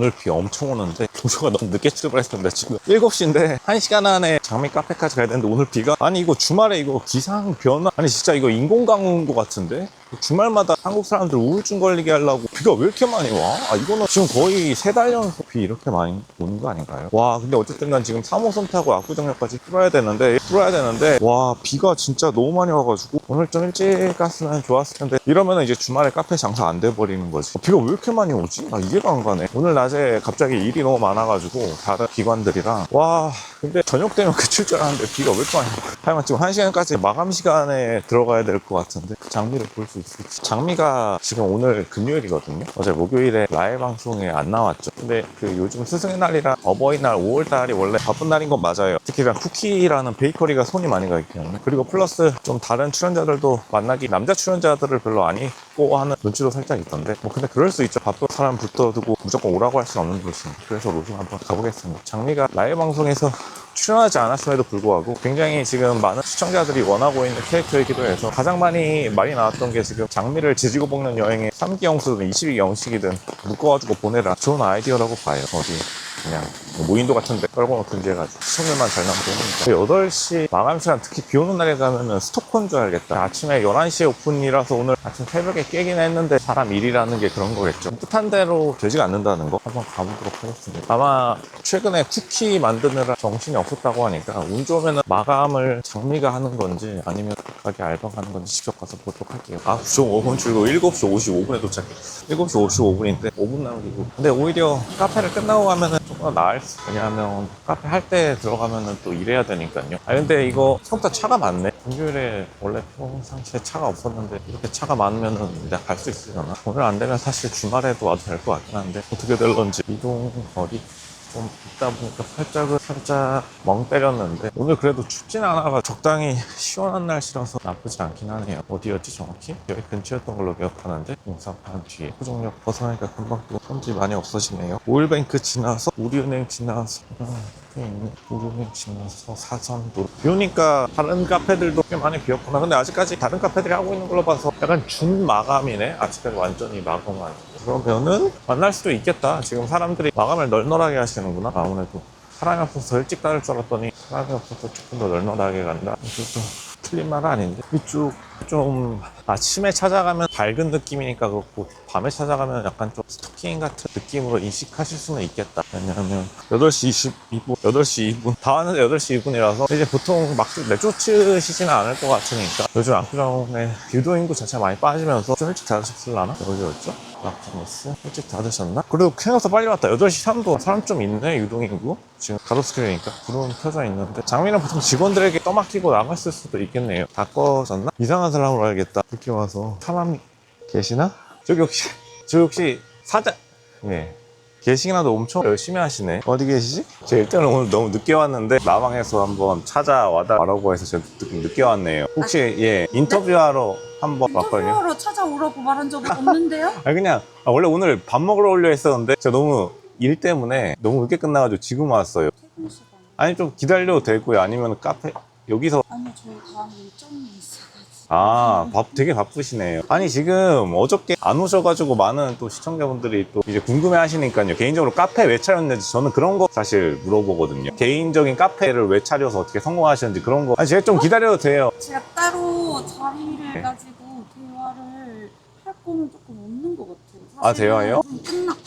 오늘 비 엄청 오는데 도쇼가 너무 늦게 출발했습니다. 지금 7시인데 1시간 안에 장미 카페까지 가야 되는데 오늘 비가, 아니 이거 주말에 이거 기상 변화, 아니 진짜 이거 인공강우인 것 같은데 주말마다 한국 사람들 우울증 걸리게 하려고 비가 왜 이렇게 많이 와? 아 이거는 지금 거의 3달 연속 비 이렇게 많이 오는 거 아닌가요? 와 근데 어쨌든 간 지금 3호선 타고 압구정역까지 뚫어야 되는데 와 비가 진짜 너무 많이 와가지고 오늘 좀 일찍 갔으면 좋았을 텐데, 이러면 이제 주말에 카페 장사 안 돼버리는 거지. 비가 왜 이렇게 많이 오지? 아 이해가 안 가네. 오늘 낮에 갑자기 일이 너무 많아가지고 다른 기관들이랑, 와 근데 저녁 되면 그 출절하는데 비가 왜 이렇게 많이 와. 하여간 지금 1시간까지 마감 시간에 들어가야 될 것 같은데 장미를 볼 수 있을지. 장미가 지금 오늘 금요일이거든요. 어제 목요일에 라이브 방송에 안 나왔죠. 근데 그 요즘 스승의 날이랑 어버이날 5월달이 원래 바쁜 날인 건 맞아요. 특히 쿠키라는 베이커리가 손이 많이 가기 때문에. 그리고 플러스 좀 다른 출연자들도 만나기, 남자 출연자들을 별로 안 입고 하는 눈치도 살짝 있던데, 뭐 근데 그럴 수 있죠. 바쁜 사람 붙어두고 무조건 오라고 할 수는 없는 곳이니까. 그래서 로좀 한번 가보겠습니다. 장미가 라이브 방송에서 출연하지 않았음에도 불구하고 굉장히 지금 많은 시청자들이 원하고 있는 캐릭터이기도 해서 가장 많이 말이 나왔던 게, 지금 장미를 지지고 볶는 여행에 3기 영수든 22 영식이든 묶어가지고 보내라. 좋은 아이디어라고 봐요. 어디 그냥 무인도 같은데 떨궈놓든지 해가지고 시청률만 잘 나오면 되니까. 8시 마감시간, 특히 비 오는 날에 가면은 스토커인 줄 알겠다. 아침에 11시에 오픈이라서 오늘 아침 새벽에 깨긴 했는데 사람 일이라는 게 그런 거겠죠. 뜻한 대로 되지가 않는다는 거 한번 가보도록 하겠습니다. 아마 최근에 쿠키 만드느라 정신이 없었다고 하니까 운 좋으면 마감을 장미가 하는 건지 아니면 가게 알바가 하는 건지 직접 가서 보도록 할게요. 아 9.5분 출고 7시 55분에 도착했어. 7시 55분인데 5분 남기고. 근데 오히려 카페를 끝나고 가면은 조금 더 나을 수. 왜냐하면 카페 할 때 들어가면은 또 일해야 되니까요. 아 근데 이거 생각보다 차가 많네. 금요일에 원래 평상시에 차가 없었는데 이렇게 차가 많으면은 내가 갈 수 있으려나? 오늘 안 되면 사실 주말에도 와도 될 것 같긴 한데 어떻게 될런지. 이동 거리 좀 있다 보니까 살짝 멍 때렸는데 오늘 그래도 춥진 않아가 적당히 시원한 날씨라서 나쁘지 않긴 하네요. 어디였지 정확히? 여기 근처였던 걸로 기억하는데 용산판 뒤에 호종역 벗어나니까 금방 또 손지 많이 없어지네요. 오일뱅크 지나서 우리은행 지나서 있네. 우리은행 지나서 사선도. 비 오니까 다른 카페들도 꽤 많이 비었구나. 근데 아직까지 다른 카페들이 하고 있는 걸로 봐서 약간 준 마감이네. 아직까지 완전히 마감은. 그러면은 만날 수도 있겠다. 지금 사람들이 마감을 널널하게 하시는구나. 아무래도 사람이 없어서 더 일찍 닫을 줄 알았더니 사람이 없어서 조금 더 널널하게 간다. 이것도 틀린 말은 아닌데, 이쪽 좀 아침에 찾아가면 밝은 느낌이니까 그렇고 밤에 찾아가면 약간 좀 스토킹 같은 느낌으로 인식하실 수는 있겠다. 왜냐하면 8시 22분, 8시 2분 다 왔는데 8시 2분이라서 이제 보통 막 내쫓으시지는 않을 것 같으니까. 요즘 압구정에 유도인구 자체가 많이 빠지면서 좀 일찍 닫으셨을라나? 어디였죠? 라크로스 일찍 닫으셨나? 그래도 생각보다 빨리 왔다. 8시 3분 사람 좀 있네. 유동인구 지금 가로수길이니까 불은 켜져 있는데 장미는 보통 직원들에게 떠맡기고 나갔을 수도 있겠네요. 다 꺼졌나? 이상한 사람으로 알겠다. 늦게 와서. 사람 계시나? 저기 혹시 사장, 네, 계시나도 엄청 열심히 하시네. 어디 계시지? 제가 일단은 오늘 너무 늦게 왔는데 라방에서 한번 찾아와라고 해서 제가 늦게 왔네요. 혹시 예 인터뷰하러 한번 왔거든요. 인터뷰하러 찾아오라고 말한 적은 없는데요? 아니 그냥 원래 오늘 밥 먹으러 오려 했었는데 제가 너무 일 때문에 너무 늦게 끝나가지고 지금 왔어요. 퇴근 시간. 아니 좀 기다려도 되고요. 아니면 카페 여기서. 아니요, 저희 다음 일정이 있어가지고. 되게 바쁘시네요. 아니 지금 어저께 안 오셔가지고 많은 또 시청자분들이 또 이제 궁금해 하시니까요. 개인적으로 카페 왜 차렸는지 저는 그런 거 사실 물어보거든요. 개인적인 카페를 왜 차려서 어떻게 성공하셨는지 그런 거. 아니 제가 좀 기다려도 돼요. 제가 따로 자리를 가지고 대화를 할 거는 조금 없는 것 같아요. 아, 대화요? 좀 끝났고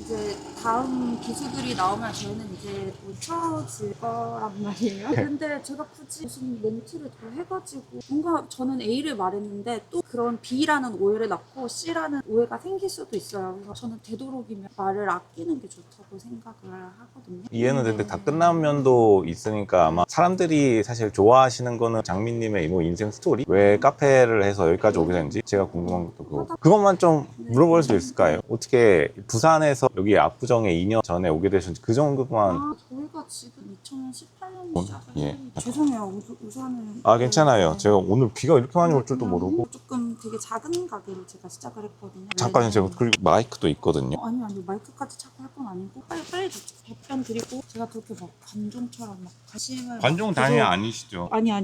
이제 다음 기수들이 나오면 저희는 이제 못 쳐질 거란 말이에요. 근데 제가 굳이 무슨 멘트를 더 해가지고 뭔가 저는 A를 말했는데 또 그런 B라는 오해를 낳고 C라는 오해가 생길 수도 있어요. 그래서 저는 되도록이면 말을 아끼는 게 좋다고 생각을 하거든요. 이해는 되는데 다 끝난 면도 있으니까 아마 사람들이 사실 좋아하시는 거는 장미님의 뭐 인생 스토리? 왜 카페를 해서 여기까지 오게 됐는지 제가 궁금한 것도 그거고. 그것만 좀 물어볼 수 있을까요? 어떻게 부산에서 여기 압구정에 2년 전에 오게 되셨는지 그 정도만. 저희가 지금 2018년 시작을 예. 죄송해요. 우선은 괜찮아요. 제가 오늘 비가 이렇게 많이 올 줄도 모르고. 조금 되게 작은 가게를 제가 시작을 했거든요. 잠깐요. 제가 그리고 마이크도 있거든요. 아니 마이크까지 차고 할 건 아니고 빨리 답변 드리고 제가 그렇게 막 관종처럼 막 관심을 관종 단위 아니시죠? 아니요.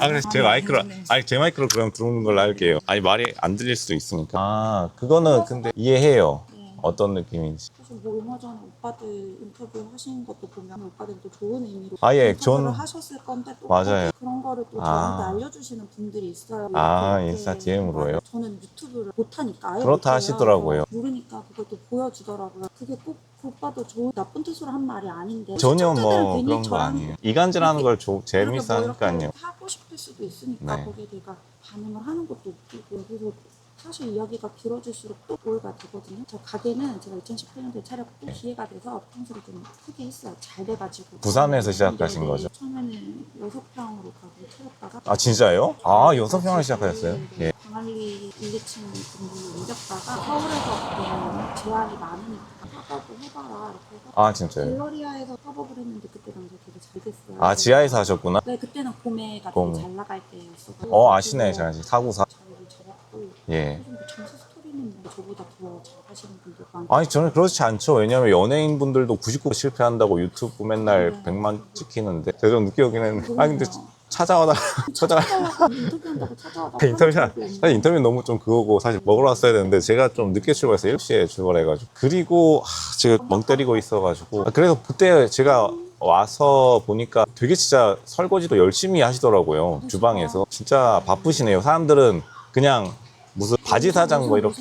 그래서 제 마이크로 제 마이크로 그럼 들어오는 걸로 할게요. 아니 말이 안 들릴 수도 있으니까. 그거는 근데 이해해요. 어떤 느낌인지. 사실 뭐 얼마 전에 오빠들 인터뷰 하신 것도 보면 오빠들이 또 좋은 의미로 예, 인터뷰를 하셨을 건데 또 맞아요. 그런 거를 또 아. 저한테 알려주시는 분들이 있어요. 이렇게 인스타 DM으로요? 맞아요. 저는 유튜브를 못하니까 아예 그렇다 못해요. 하시더라고요. 모르니까 그것도 보여주더라고요. 그게 꼭 그 오빠도 좋은 나쁜 뜻으로 한 말이 아닌데 전혀 시청자들은 뭐 괜히 그런 거 저랑 아니에요. 이간질하는 걸 재밌어 이렇게 뭐 이렇게 하니까요. 하고 싶을 수도 있으니까 네. 거기에 내가 반응을 하는 것도 웃기고 그래서 사실 이야기가 길어질수록 또 오해가 되거든요. 저 가게는 제가 2018년도에 차렸고 기회가 돼서 평소에 좀 크게 했어요. 잘 돼가지고 부산에서 시작하신 네네. 거죠? 처음에는 6평으로 가게 차렸다가 진짜요? 6평을 시작하셨어요? 네, 예. 광안리 1, 2층 분들로 옮겼다가 서울에서 제한이 많으니까 팝업을 해봐라 이렇게 해서 진짜요? 갤러리아에서 팝업을 했는데 그때 당시에 되게 잘 됐어요. 지하에서 하셨구나? 네, 그때는 봄에가 봄. 되게 잘 나갈 때였어요. 아시네, 잘 아시. 494. 자리를 잡았고 예. 요즘 뭐 점수 스토리는 뭐 저보다 더 잘하시는 분들 많고 저는 그렇지 않죠. 왜냐면 연예인분들도 99 실패한다고 유튜브 맨날 네. 100만 찍히는데 제가 좀 느끼긴 했는데 근데 그러네요. 찾아와달라 인터뷰한다고 찾아와달라고 인터뷰 하는 적이 사실 인터뷰 너무 좀 그거고 사실 먹으러 왔어야 되는데 제가 좀 늦게 출발해서 7시에 출발해가지고 그리고 제가 멍 때리고 있어가지고 그래서 그때 제가 와서 보니까 되게 진짜 설거지도 열심히 하시더라고요. 주방에서 진짜 바쁘시네요. 사람들은 그냥 무슨 바지 사장 뭐 이렇게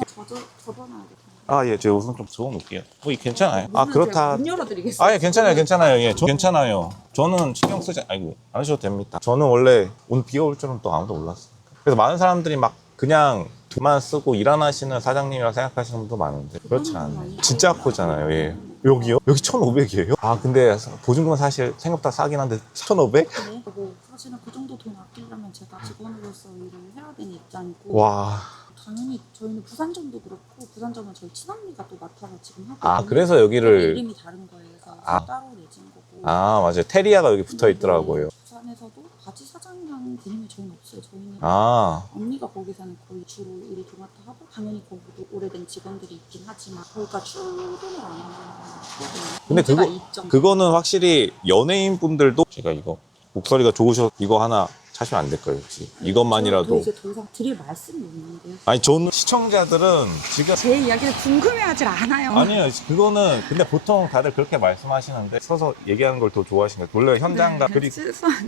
접어놔야겠다. 예, 제가 우선 좀 적어놓을게요. 괜찮아요. 그렇다. 문 열어드리겠어요. 예, 괜찮아요. 예, 괜찮아요. 저는 신경 쓰지, 안 하셔도 됩니다. 저는 원래 오늘 비가 올 줄은 또 아무도 몰랐어요. 그래서 많은 사람들이 막 그냥 돈만 쓰고 일 안 하시는 사장님이라 생각하시는 분도 많은데 그렇진 않아요. 진짜 크잖아요. 예. 여기요? 여기 1,500이에요? 근데 보증금은 사실 생각보다 싸긴 한데 1,500? 네, 뭐 사실은 그 정도 돈 아끼려면 제가 직원으로서 일을 해야 되는 입장이고 와. 당연히 저희는 부산점도 그렇고 부산점은 저희 친언니가 또 맡아서 지금 하고 그래서 여기를 이름이 다른 거예요. 그래서 따로 내진 거고 맞아요. 테리아가 여기 붙어 있더라고요. 부산에서도 바지 사장이라는 개념이 저희는 없어요. 저희는 언니가 거기서는 거의 주로 일을 도맡아 하고 당연히 거기도 오래된 직원들이 있긴 하지만 거기가 출근을 안 하는 거거든요. 근데 그거는 확실히 연예인 분들도 제가 이거 목소리가 좋으셔서 이거 하나 사시면 안 될까요, 혹시? 이것만이라도. 이제 더 이상 드릴 말씀이 없는데요. 저는 시청자들은 지금 제 이야기를 궁금해하질 않아요. 아니에요. 그거는 근데 보통 다들 그렇게 말씀하시는데 서서 얘기하는 걸 더 좋아하시는 거예요. 원래 현장과 그리고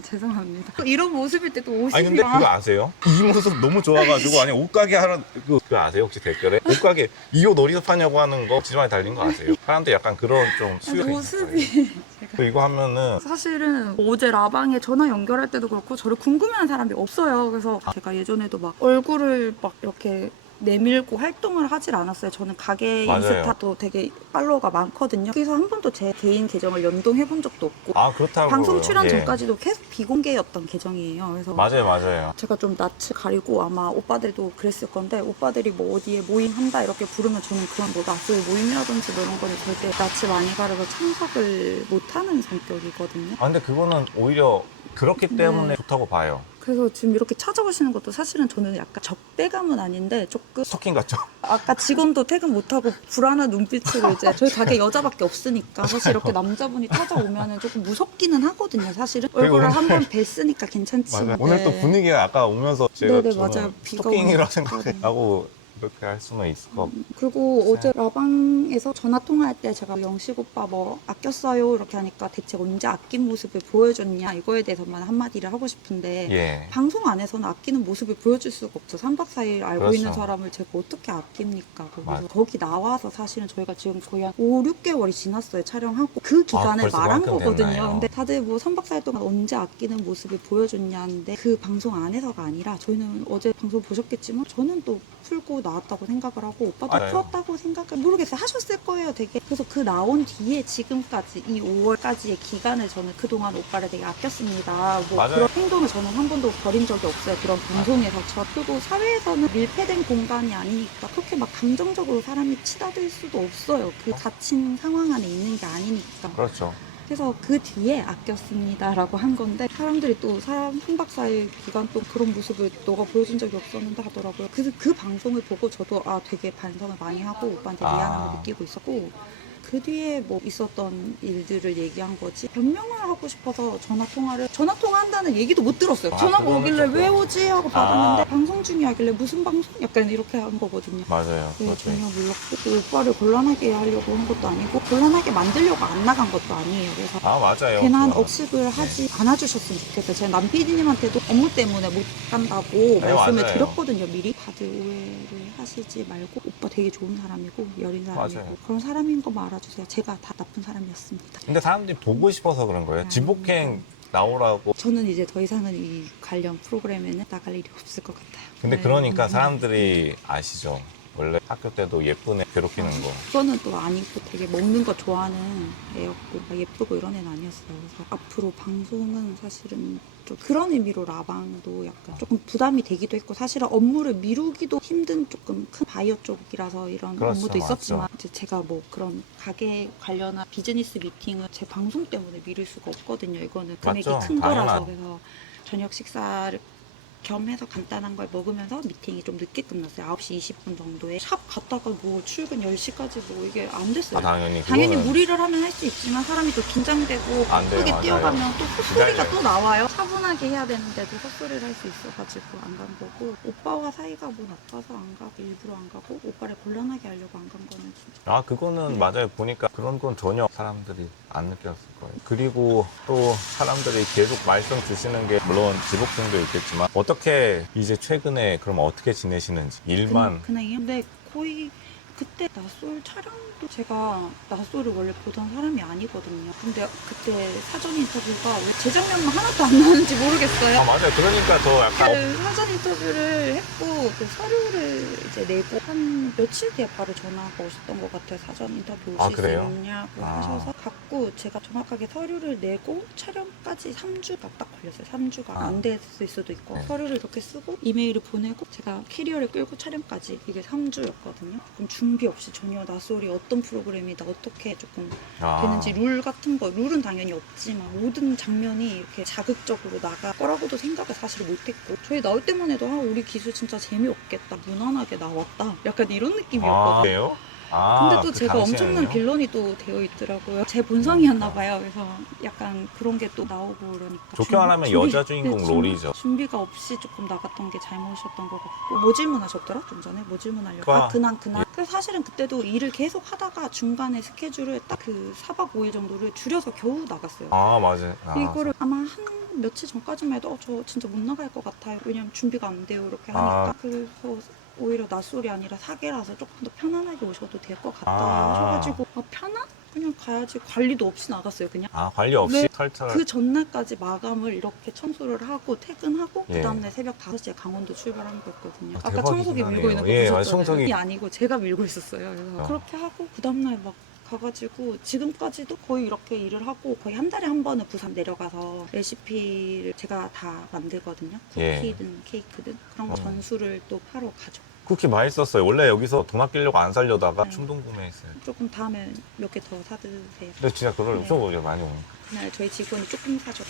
죄송합니다. 이런 모습일 때도 옷이 근데 그거 아세요? 이 모습 너무 좋아가지고 옷가게 하러 그거 아세요? 혹시 댓글에 옷가게 이 옷 어디서 파냐고 하는 거 지도에 달린 거 아세요? 사람들 약간 그런 좀 수요가 모습이 이거 하면은 사실은 어제 라방에 전화 연결할 때도 그렇고 저를 궁금해하는 사람이 없어요. 그래서 제가 예전에도 막 얼굴을 막 이렇게 내밀고 활동을 하질 않았어요. 저는 가게 맞아요. 인스타도 되게 팔로워가 많거든요. 그래서 한 번도 제 개인 계정을 연동해 본 적도 없고 그렇다고 방송 출연 전까지도 계속 비공개였던 계정이에요. 그래서 맞아요. 제가 좀 낯을 가리고 아마 오빠들도 그랬을 건데 오빠들이 뭐 어디에 모임한다 이렇게 부르면 저는 그런 뭐 낯을 모임이라든지 뭐 이런 거는 절대 낯을 많이 가려서 참석을 못하는 성격이거든요. 근데 그거는 오히려 그렇기 때문에 좋다고 봐요. 그래서 지금 이렇게 찾아오시는 것도 사실은 저는 약간 적대감은 아닌데 조금 스토킹 같죠? 아까 직원도 퇴근 못하고 불안한 눈빛으로 이제 저희 가게 여자밖에 없으니까 사실 이렇게 남자분이 찾아오면은 조금 무섭기는 하거든요. 사실은 얼굴을 한번 뵀으니까 괜찮지. 맞아요. 오늘 또 분위기가 아까 오면서 제가 네네, 저는 맞아요. 비가 스토킹이라 오니까. 생각하고 그렇게 할 수는 있을 것 같고 그리고 어제 라방에서 전화 통화할 때 제가 영식 오빠 뭐 아꼈어요 이렇게 하니까 대체 언제 아낀 모습을 보여줬냐 이거에 대해서만 한마디를 하고 싶은데 예. 방송 안에서는 아끼는 모습을 보여줄 수가 없죠. 3박 4일 알고 그렇죠. 있는 사람을 제가 어떻게 아낍니까? 그래서 맞아. 거기 나와서 사실은 저희가 지금 거의 한 5, 6개월이 지났어요. 촬영하고 그 기간을 벌써 말한 그만큼 거거든요. 됐나요? 근데 다들 뭐 3박 4일 동안 언제 아끼는 모습을 보여줬냐는데 그 방송 안에서가 아니라 저희는 어제 방송 보셨겠지만 저는 또 풀고 나왔다고 생각을 하고 오빠도 맞아요. 풀었다고 생각을 모르겠어요. 하셨을 거예요 되게. 그래서 그 나온 뒤에 지금까지 이 5월까지의 기간을 저는 그동안 오빠를 되게 아꼈습니다. 뭐 맞아요. 그런 행동을 저는 한 번도 버린 적이 없어요. 그런 방송에서. 그리고 사회에서는 밀폐된 공간이 아니니까 그렇게 막 감정적으로 사람이 치닫을 수도 없어요. 그 닫힌 상황 안에 있는 게 아니니까. 그렇죠. 그래서 그 뒤에 아꼈습니다라고 한 건데 사람들이 또 3박 4일 기간 또 그런 모습을 너가 보여준 적이 없었는데 하더라고요. 그래서 그 방송을 보고 저도 되게 반성을 많이 하고 오빠한테 미안함을 느끼고 있었고 그 뒤에 뭐 있었던 일들을 얘기한 거지 변명을 하고 싶어서 전화통화한다는 얘기도 못 들었어요. 아, 전화가 그거는 오길래 조금. 왜 오지 하고 받았는데 방송 중에 하길래 무슨 방송? 약간 이렇게 한 거거든요. 맞아요. 네, 그렇죠. 전혀 몰랐고 또 오빠를 곤란하게 하려고 한 것도 아니고 곤란하게 만들려고 안 나간 것도 아니에요. 그래서 아, 맞아요. 괜한 그거는. 억식을 하지 않아주셨으면 좋겠어요. 제가 남 PD님한테도 업무 때문에 못 간다고 말씀을 맞아요. 드렸거든요. 미리 다들 오해를 하시지 말고 오빠 되게 좋은 사람이고 여린 사람이고 맞아요. 그런 사람인 거 알아주세요. 제가 다 나쁜 사람이었습니다. 근데 사람들이 보고 싶어서 그런 거예요. 지복행 나오라고. 저는 이제 더 이상은 이 관련 프로그램에는 나갈 일이 없을 것 같아요. 근데 네. 그러니까 사람들이 아시죠. 원래 학교 때도 예쁜 애 괴롭히는 거. 그거는 또 아니고 되게 먹는 거 좋아하는 애였고 막 예쁘고 이런 애는 아니었어요. 그래서 앞으로 방송은 사실은 좀 그런 의미로 라방도 약간 조금 부담이 되기도 했고 사실은 업무를 미루기도 힘든 조금 큰 바이오 쪽이라서 이런 그렇죠, 업무도 있었지만 맞죠. 이제 제가 뭐 그런 가게 관련한 비즈니스 미팅을 제 방송 때문에 미룰 수가 없거든요. 이거는 금액이 맞죠, 큰 거라서 당연하죠. 그래서 저녁 식사를 겸해서 간단한 걸 먹으면서 미팅이 좀 늦게 끝났어요. 9시 20분 정도에 샵 갔다가 뭐 출근 10시까지 뭐 이게 안 됐어요. 당연히 당연히 그거는 무리를 하면 할 수 있지만 사람이 또 긴장되고 안 돼요, 바쁘게 맞아요. 뛰어가면 또 헛소리가 기다려요. 또 나와요. 차분하게 해야 되는데도 헛소리를 할 수 있어가지고 안 간 거고 오빠와 사이가 뭐 나빠서 안 가고 일부러 안 가고 오빠를 곤란하게 하려고 안 간 거는 진짜 아, 그거는 맞아요. 보니까 그런 건 전혀 사람들이 안 느꼈을 거예요. 그리고 또 사람들이 계속 말씀 주시는 게 물론 지복증도 있겠지만 어떻게 이제 최근에 그럼 어떻게 지내시는지 일만 그냥요. 근데 거의 그때 나솔 촬영도 제가 나솔을 원래 보던 사람이 아니거든요. 근데 그때 사전 인터뷰가 왜 재작년만 하나도 안 나는지 모르겠어요. 아, 맞아요. 그러니까 더 약간 그 사전 인터뷰를 했고 그 서류를 이제 내고 한 며칠 뒤에 바로 전화가 오셨던 것 같아요. 사전 인터뷰 아, 오실 수 그래요? 있냐고 아. 하셔서 갖고 제가 정확하게 서류를 내고 촬영까지 3주가 딱 걸렸어요. 3주가 아. 안 됐을 수도 있고 네. 서류를 이렇게 쓰고 이메일을 보내고 제가 캐리어를 끌고 촬영까지 이게 3주였거든요. 조금 준비 없이 전혀 나솔이 어떤 프로그램이다 어떻게 조금 되는지 룰 같은 거 룰은 당연히 없지만 모든 장면이 이렇게 자극적으로 나갈 거라고도 생각을 사실 못했고 저희 나올 때만 해도 우리 기수 진짜 재미없겠다 무난하게 나왔다 약간 이런 느낌이었거든요. 그래요? 근데 또 그 제가 엄청난 당시에는요? 빌런이 또 되어 있더라고요. 제 본성이었나 봐요. 그래서 약간 그런 게 또 나오고 그러니까 좋게 말하면 여자 주인공 네, 롤이죠. 준비가 없이 조금 나갔던 게 잘못이었던 것 같고 뭐 질문하셨더라? 좀 전에 뭐 질문하려고 아, 근황 그래서 사실은 그때도 일을 계속 하다가 중간에 스케줄을 딱 그 4박 5일 정도를 줄여서 겨우 나갔어요. 아, 맞아요. 아, 이거를 아마 한 며칠 전까지만 해도 저 진짜 못 나갈 것 같아요. 왜냐면 준비가 안 돼요. 이렇게 하니까. 아. 그래서 오히려 낯설이 아니라 사계라서 조금 더 편안하게 오셔도 될 것 같다 아. 하셔가지고 편안? 그냥 가야지. 관리도 없이 나갔어요. 그냥. 아, 관리 없이 네. 털털. 그 전날까지 마감을 이렇게 청소를 하고 퇴근하고 예. 그 다음날 새벽 5시에 강원도 출발한 거였거든요. 아, 아까 대박이긴 청소기 밀고 하네요. 있는 거 예, 맞아요. 보셨잖아요. 청소기. 이 아니고 제가 밀고 있었어요. 그래서 그렇게 하고 그 다음날 막 가가지고 지금까지도 거의 이렇게 일을 하고 거의 한 달에 한 번은 부산 내려가서 레시피를 제가 다 만들거든요. 예. 쿠키든 케이크든 그런 거 전수를 또 하러 가죠. 쿠키 맛있었어요. 원래 여기서 돈 아끼려고 안 살려다가 네. 충동 구매했어요. 조금 다음에 몇 개 더 사드세요. 근데 진짜 그걸 네. 소고기 많이 오니까. 그날 저희 직원이 조금 사줬다.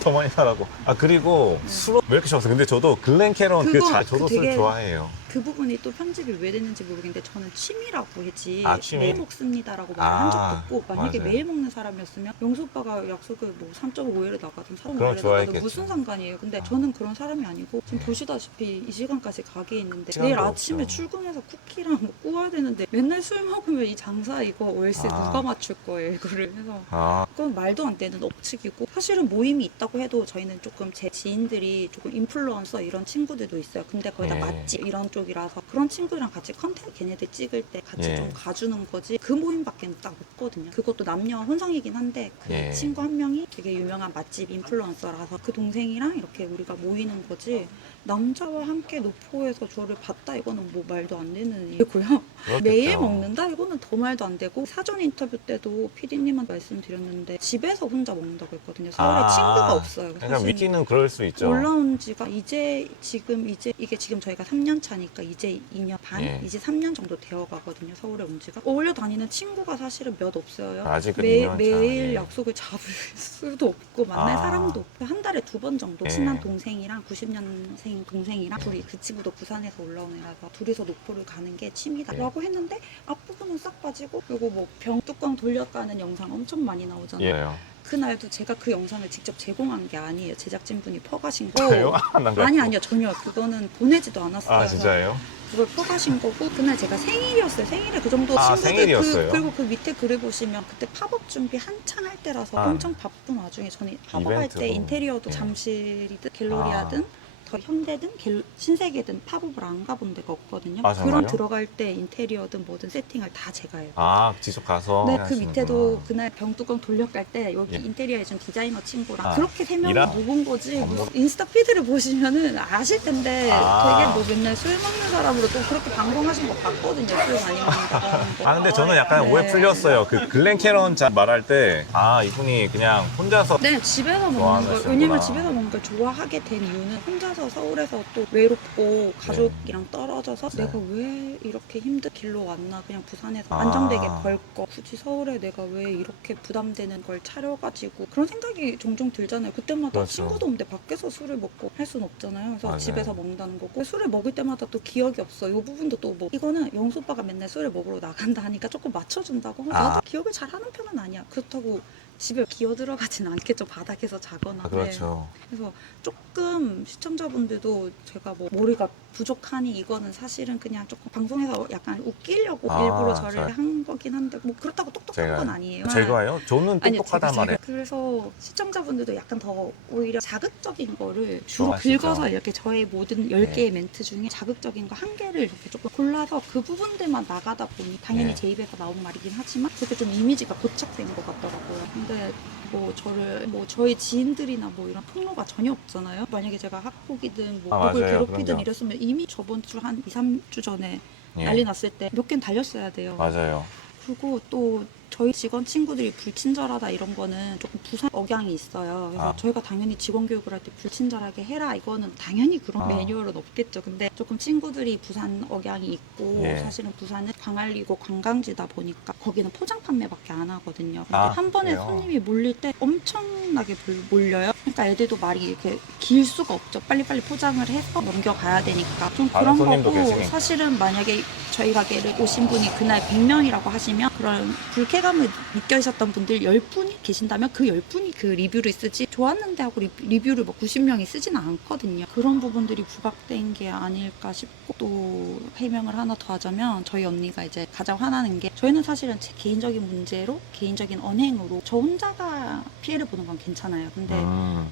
더 많이 사라고. 아, 그리고 네. 술은 왜 이렇게 좋았어요? 근데 저도 글렌캐런 저도 술 되게 좋아해요. 그 부분이 또 편집이 왜 됐는지 모르겠는데 저는 취미라고 했지 아, 취미? 매일 먹습니다라고 말한 적도 없고 만약에 맞아요. 매일 먹는 사람이었으면 영수 오빠가 약속을 뭐 3.5회를 나가든 4.5회를 그럼 나가든 좋아했겠죠. 무슨 상관이에요. 근데 저는 그런 사람이 아니고 지금 보시다시피 이 시간까지 가게에 있는데 시간도 내일 아침에 없죠. 출근해서 쿠키랑 뭐 구워야 되는데 맨날 술 먹으면 이 장사 이거 월세 아. 누가 맞출 거예요 이거를 해서 아, 그건 말도 안 되는 억측이고 사실은 모임이 있다고 해도 저희는 조금 제 지인들이 조금 인플루언서 이런 친구들도 있어요. 근데 거의 다 예. 맛집 이런 쪽이라서 그런 친구랑 같이 컨텐츠 걔네들 찍을 때 같이 예. 좀 가주는 거지 그 모임밖에 딱 없거든요. 그것도 남녀 혼성이긴 한데 그 예. 친구 한 명이 되게 유명한 맛집 인플루언서라서 그 동생이랑 이렇게 우리가 모이는 거지 남자와 함께 노포에서 저를 봤다 이거는 뭐 말도 안 되는 일이고요. 그렇겠죠. 매일 먹는다? 이거는 더 말도 안 되고 사전 인터뷰 때도 PD님한테 말씀드렸는데 집에서 혼자 먹는다고 했거든요. 서울에 친구가 없어요. 그러니까 사실 위키는 그럴 수 있죠. 올라온 지가 이게 지금 저희가 3년 차니까 보니까 이제 2년 반, 예. 이제 3년 정도 되어 가거든요. 서울에 온 지가. 어울려 다니는 친구가 사실은 몇 없어요. 아직은 2년 차. 매일 예. 약속을 잡을 수도 없고 만날 아. 사람도 없고 한 달에 2번 정도 예. 친한 동생이랑 90년생 동생이랑 둘이 그 친구도 부산에서 올라온 애라서 둘이서 노포를 가는 게 취미다라고 했는데 앞부분은 싹 빠지고 그리고 뭐 병뚜껑 돌려가는 영상 엄청 많이 나오잖아요. 예. 그날도 제가 그 영상을 직접 제공한 게 아니에요. 제작진분이 퍼가신 거. 그래요? 아니요 전혀 그거는 보내지도 않았어요. 아, 진짜예요? 그걸 퍼가신 거고 그날 제가 생일이었어요. 생일에 그 정도 아, 친구들 생일이었어요? 그리고 그 밑에 글을 보시면 그때 팝업 준비 한창 할 때라서 아. 엄청 바쁜 와중에 저는 팝업할 이벤트로. 때 인테리어도 예. 잠실이든 갤러리아든 더 현대든 신세계든 팝업을 안 가본 데가 없거든요. 아, 정말요? 그런 들어갈 때 인테리어든 뭐든 세팅을 다 제가 해요. 아, 직접 가서. 네, 그 하시는구나. 밑에도 그날 병뚜껑 돌려갈 때 여기 예. 인테리어 해준 디자이너 친구랑 아, 그렇게 세 명이 이랑? 묵은 거지. 어, 뭐. 인스타 피드를 보시면은 아실 텐데 아. 되게 뭐 맨날 술 먹는 사람으로 또 그렇게 방송하신 거 봤거든요. 술 많이 먹는다고 하는 거. 아, 근데 저는 약간 네. 오해 풀렸어요. 그 글렌 캐런 말할 때, 아, 이분이 그냥 혼자서. 네, 집에서 먹는 좋아하는 걸 거구나. 왜냐면 집에서 먹는 걸 좋아하게 된 이유는 혼자서 서울에서 또 외롭고 가족이랑 떨어져서 네. 내가 왜 이렇게 힘든 길로 왔나 그냥 부산에서 아. 안정되게 벌 거 굳이 서울에 내가 왜 이렇게 부담되는 걸 차려가지고 그런 생각이 종종 들잖아요. 그때마다 그렇죠. 친구도 없는데 밖에서 술을 먹고 할 수는 없잖아요. 그래서 맞아요. 집에서 먹는다는 거고 술을 먹을 때마다 또 기억이 없어. 이 부분도 또 뭐 이거는 영수 오빠가 맨날 술을 먹으러 나간다 하니까 조금 맞춰준다고 나도 기억을 잘하는 편은 아니야. 그렇다고 집에 기어 들어가진 않겠죠. 바닥에서 자거나. 아, 그렇죠. 그래서 조금 시청자분들도 제가 뭐 머리가 부족하니 이거는 사실은 그냥 조금 방송에서 약간 웃기려고 아, 일부러 저를 잘- 한 거긴 한데 뭐 그렇다고 똑똑한 제가- 건 아니에요. 제가요? 저는 아니요, 똑똑하단 제가- 말이에요. 그래서 시청자분들도 약간 더 오히려 자극적인 거를 주로 좋아하시죠. 긁어서 이렇게 저의 모든 10개의 멘트 중에 자극적인 거 한 개를 이렇게 조금 골라서 그 부분들만 나가다 보니 당연히 네. 제 입에서 나온 말이긴 하지만 그렇게 좀 이미지가 고착된 것 같더라고요. 근데 뭐 저를 뭐 저희 지인들이나 뭐 이런 폭로가 전혀 없잖아요. 만약에 제가 학폭이든 뭐 아, 목을 맞아요. 괴롭히든 그럼요. 이랬으면 이미 저번 주 한 2, 3주 전에 예. 난리 났을 때 몇 개는 달렸어야 돼요. 맞아요. 그리고 또 저희 직원 친구들이 불친절하다 이런 거는 조금 부산 억양이 있어요. 그래서 아. 저희가 당연히 직원 교육을 할 때 불친절하게 해라 이거는 당연히 그런 아. 매뉴얼은 없겠죠. 근데 조금 친구들이 부산 억양이 있고 예. 사실은 부산은 광안리고 관광지다 보니까 거기는 포장 판매밖에 안 하거든요. 근데 아, 한 번에 그래요? 손님이 몰릴 때 엄청나게 몰려요. 그러니까 애들도 말이 이렇게 길 수가 없죠. 빨리빨리 포장을 해서 넘겨가야 되니까 좀 다른 그런 손님도 거고 계시니까. 사실은 만약에 저희 가게를 오신 분이 그날 100명이라고 하시면 그런 불쾌감을 느끼셨던 분들 10분이 계신다면 그 10분이 그 리뷰를 쓰지 좋았는데 하고 리뷰를 뭐 90명이 쓰지는 않거든요. 그런 부분들이 부각된 게 아닐까 싶고 또 해명을 하나 더 하자면 저희 언니가 이제 가장 화나는 게 저희는 사실은 제 개인적인 문제로 개인적인 언행으로 저 혼자가 피해를 보는 건 괜찮아요. 근데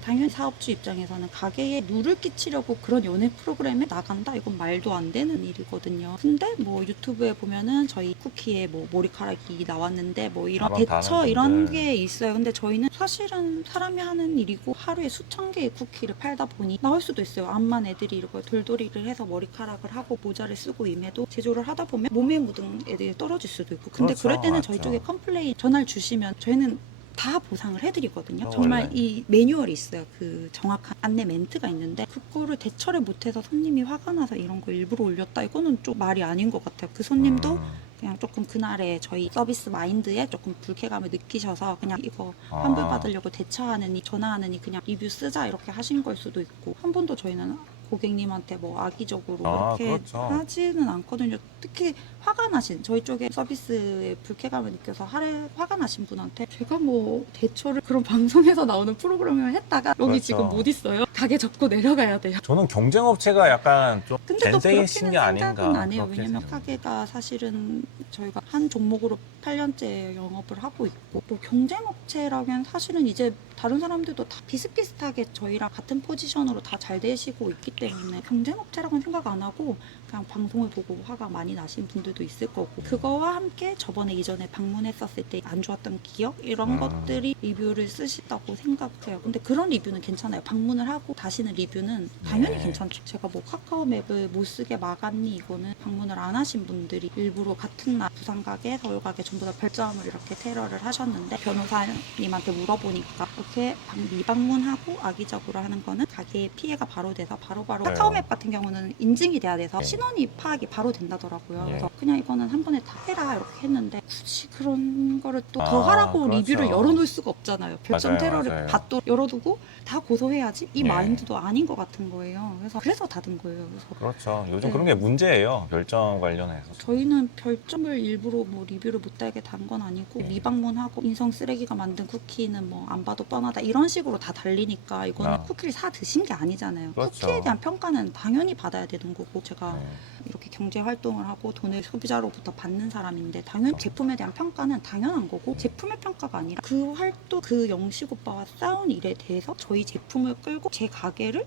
당연히 사업주 입장에서는 가게에 누를 끼치려고 그런 연애 프로그램에 나간다? 이건 말도 안 되는 일이거든요. 근데 뭐 유튜브에 보면은 저희 쿠키에 뭐 머리카락이 나왔는데 뭐 이런 가방 대처 다는 이런 분들. 게 있어요. 근데 저희는 사실은 사람이 하는 일이고 하루에 수천 개의 쿠키를 팔다 보니 나올 수도 있어요. 암만 애들이 이렇게 돌돌이를 해서 머리카락을 하고 모자를 쓰고 임해도 제조를 하다 보면 몸에 묻은 애들이 떨어질 수도 있고 근데 그렇죠. 그럴 때는 저희 맞죠. 쪽에 컴플레인 전화를 주시면 저희는 다 보상을 해드리거든요. 어, 정말 원래. 이 매뉴얼이 있어요. 그 정확한 안내 멘트가 있는데 그거를 대처를 못해서 손님이 화가 나서 이런 거 일부러 올렸다. 이거는 좀 말이 아닌 것 같아요. 그 손님도 그냥 조금 그날에 저희 서비스 마인드에 조금 불쾌감을 느끼셔서 그냥 이거 환불 받으려고 대처하느니 전화하느니 그냥 리뷰 쓰자 이렇게 하신 걸 수도 있고 한 번도 저희는 고객님한테 뭐 악의적으로 그렇게 그렇죠. 하지는 않거든요. 특히 화가 나신 저희 쪽에 서비스에 불쾌감을 느껴서 화가 나신 분한테 제가 뭐 대처를 그런 방송에서 나오는 프로그램을 했다가 여기 그렇죠. 지금 못 있어요. 가게 접고 내려가야 돼요. 저는 경쟁업체가 약간 좀 근데 또 젠생이신 그렇게는 게 아닌가. 생각은 안 해요. 그렇게 왜냐면 생각해요. 가게가 사실은 저희가 한 종목으로 8년째 영업을 하고 있고 또 경쟁업체라면 사실은 이제 다른 사람들도 다 비슷비슷하게 저희랑 같은 포지션으로 다 잘 되시고 있기 때문에 경쟁업체라고는 생각 안 하고 그냥 방송을 보고 화가 많이 나신 분들도 있을 거고 그거와 함께 저번에 이전에 방문했었을 때 안 좋았던 기억 이런 것들이 리뷰를 쓰시다고 생각해요. 근데 그런 리뷰는 괜찮아요. 방문을 하고 다시는 리뷰는 당연히 네. 괜찮죠. 제가 뭐 카카오맵을 못 쓰게 막았니 이거는 방문을 안 하신 분들이 일부러 같은 날 부산 가게, 서울 가게 전부 다 별점을 이렇게 테러를 하셨는데 변호사님한테 물어보니까 이렇게 미방문하고 악의적으로 하는 거는 가게에 피해가 바로 돼서 바로 바로바로 네. 카카오맵 같은 경우는 인증이 돼야 돼서 네. 신원이 파악이 바로 된다더라고요. 예. 그래서 그냥 이거는 한 번에 다 해라 이렇게 했는데 굳이 그런 거를 또 더 아, 하라고 그렇죠. 리뷰를 열어놓을 수가 없잖아요. 별점 맞아요, 테러를 맞아요. 밭도 열어두고 다 고소해야지 이 예. 마인드도 아닌 것 같은 거예요. 그래서 닫은 거예요. 그래서 그렇죠. 요즘 네. 그런 게 문제예요. 별점 관련해서. 저희는 별점을 일부러 뭐 리뷰를 못 달게 단 건 아니고 네. 미방문하고 인성 쓰레기가 만든 쿠키는 뭐 안 봐도 뻔하다 이런 식으로 다 달리니까 이거는 아. 쿠키를 사 드신 게 아니잖아요. 그렇죠. 쿠키에 대한 평가는 당연히 받아야 되는 거고 제가 네. 이렇게 경제 활동을 하고 돈을 소비자로부터 받는 사람인데 당연히 제품에 대한 평가는 당연한 거고 제품의 평가가 아니라 그 활동 그 영식 오빠와 싸운 일에 대해서 저희 제품을 끌고 제 가게를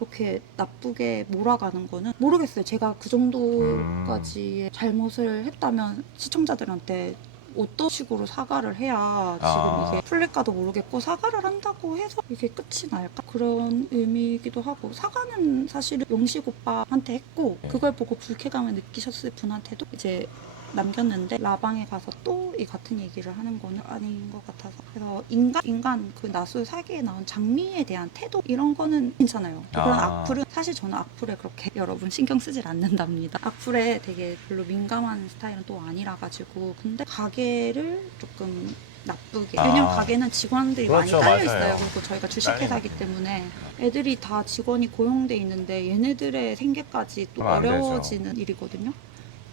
이렇게 나쁘게 몰아가는 거는 모르겠어요. 제가 그 정도까지의 잘못을 했다면 시청자들한테 어떤 식으로 사과를 해야 지금 아. 이게 풀릴까도 모르겠고 사과를 한다고 해서 이게 끝이 날까? 그런 의미이기도 하고 사과는 사실은 영식 오빠한테 했고 네. 그걸 보고 불쾌감을 느끼셨을 분한테도 이제 남겼는데 라방에 가서 또 이 같은 얘기를 하는 거는 아닌 것 같아서 그래서 인간 그 나술 사기에 나온 장미에 대한 태도 이런 거는 괜찮아요. 그런 아. 악플은 사실 저는 악플에 그렇게 여러분 신경 쓰질 않는답니다. 악플에 되게 별로 민감한 스타일은 또 아니라 가지고 근데 가게를 조금 나쁘게 왜냐면 가게는 직원들이 그렇죠, 많이 딸려 맞아요. 있어요. 그리고 저희가 주식회사이기 때문에 애들이 다 직원이 고용돼 있는데 얘네들의 생계까지 또 그럼 안 되죠. 어려워지는 일이거든요.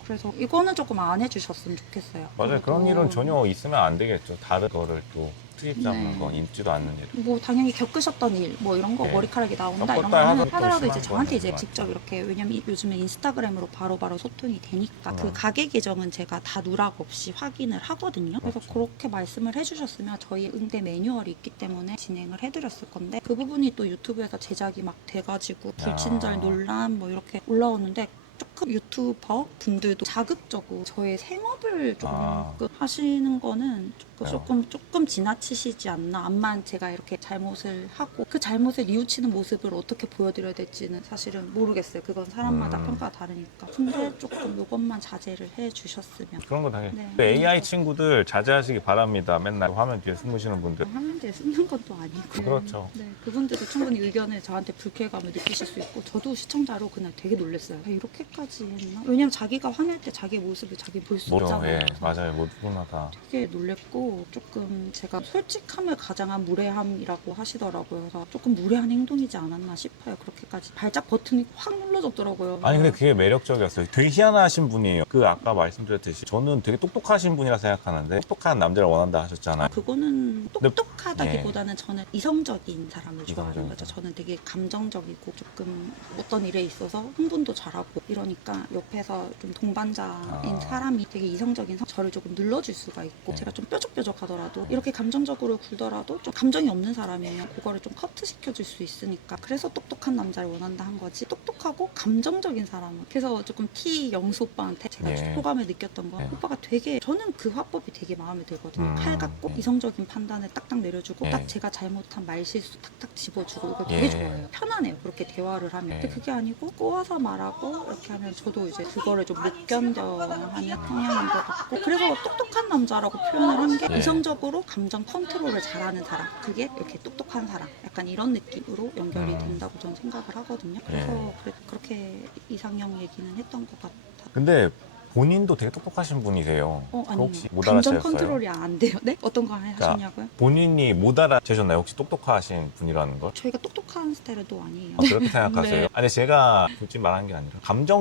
그래서 이거는 조금 안 해주셨으면 좋겠어요. 맞아요. 그런 그래도 일은 전혀 있으면 안 되겠죠. 다른 거를 또 수입 잡는 네. 건 있지도 않는 일. 뭐 당연히 겪으셨던 일, 뭐 이런 거 네. 머리카락이 나온다 이런 겪었다 거는 하더라도 하더라도 이제 심한 저한테 거는 이제 맞죠. 직접 이렇게 왜냐면 요즘에 인스타그램으로 바로바로 소통이 되니까 그 음. 가게 계정은 제가 다 누락 없이 확인을 하거든요. 그래서 그렇죠. 그렇게 말씀을 해주셨으면 저희 응대 매뉴얼이 있기 때문에 진행을 해드렸을 건데 그 부분이 또 유튜브에서 제작이 막 돼가지고 불친절 논란 뭐 이렇게 올라오는데 조금 유튜버 분들도 자극적으로 저의 생업을 조금 아. 하시는 거는 그래요. 조금 지나치시지 않나. 암만 제가 이렇게 잘못을 하고 그 잘못을 뉘우치는 모습을 어떻게 보여드려야 될지는 사실은 모르겠어요. 그건 사람마다 평가가 다르니까. 근데 조금 이것만 자제를 해주셨으면. 그런 거 당연히. 네. 그 AI 친구들 자제하시기 바랍니다. 맨날 화면 뒤에 숨으시는 분들. 화면 뒤에 쓰는 건 또 아니고. 그렇죠. 네, 그분들도 충분히 의견을 저한테 불쾌감을 느끼실 수 있고 저도 시청자로 그날 되게 놀랐어요. 아, 이렇게까지 했나? 왜냐면 자기가 화낼 때 자기 모습을 자기 볼 수 뭐죠? 없잖아요. 예, 그래서 맞아요. 모두나 다. 되게 놀랬고 조금 제가 솔직함을 가장한 무례함이라고 하시더라고요. 그래서 조금 무례한 행동이지 않았나 싶어요. 그렇게까지 발작 버튼이 확 눌러졌더라고요. 아니 근데 그게 매력적이었어요. 되게 희한하신 분이에요. 그 아까 말씀드렸듯이 저는 되게 똑똑하신 분이라 생각하는데 똑똑한 남자를 원한다 하셨잖아요. 그거는 근데- 똑똑하다기보다는 저는 이성적인 사람을 좋아하는 이성적인 거죠. 저는 되게 감정적이고 조금 어떤 일에 있어서 흥분도 잘하고 이러니까 옆에서 좀 동반자인 사람이 되게 이성적인 저를 조금 눌러줄 수가 있고 네. 제가 좀 뾰족뾰족하더라도 이렇게 감정적으로 굴더라도 좀 감정이 없는 사람이면 그거를 좀 커트시켜줄 수 있으니까 그래서 똑똑한 남자를 원한다 한 거지 똑똑하고 감정적인 사람은 그래서 조금 T 영수 오빠한테 제가 예. 호감을 느꼈던 건 예. 오빠가 되게 저는 그 화법이 되게 마음에 들거든요. 음. 칼같고 예. 이성적인 판단을 딱딱 내려주고 예. 딱 제가 잘못한 말실수 탁탁 집어주고 이거 예. 되게 좋아해요. 편안해요. 그렇게 대화를 하면. 예. 근데 그게 아니고 꼬아서 말하고 이렇게 하면 저도 이제 그거를 좀 못 견뎌하는 성향인 것 같고 그래서 똑똑한 남자라고 표현을 한 게 예. 이성적으로 감정 컨트롤을 잘하는 사람 그게 이렇게 똑똑한 사람 약간 이런 느낌으로 연결이 된다고 저는 생각을 하거든요. 그래서 그렇게 이상형 얘기는 했던 것 같아요. 근데 본인도 되게 똑똑하신 분이세요. 아니요. 혹시 못 감정 알아채셨어요? 컨트롤이 안 돼요. 네? 어떤 거 하셨냐고요? 본인이 못 알아채셨나요? 혹시 똑똑하신 분이라는 걸? 저희가 똑똑한 스타일은 또 아니에요. 아, 그렇게 생각하세요? 네. 아니 제가 굳이 말한 게 아니라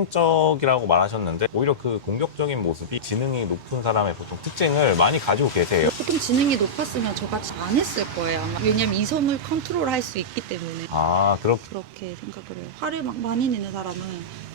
감정적이라고 말하셨는데 오히려 그 공격적인 모습이 지능이 높은 사람의 보통 특징을 많이 가지고 계세요. 조금 지능이 높았으면 저같이 안 했을 거예요. 아마. 왜냐면 이성을 컨트롤할 수 있기 때문에 아 그렇게 생각을 해요. 화를 막 많이 내는 사람은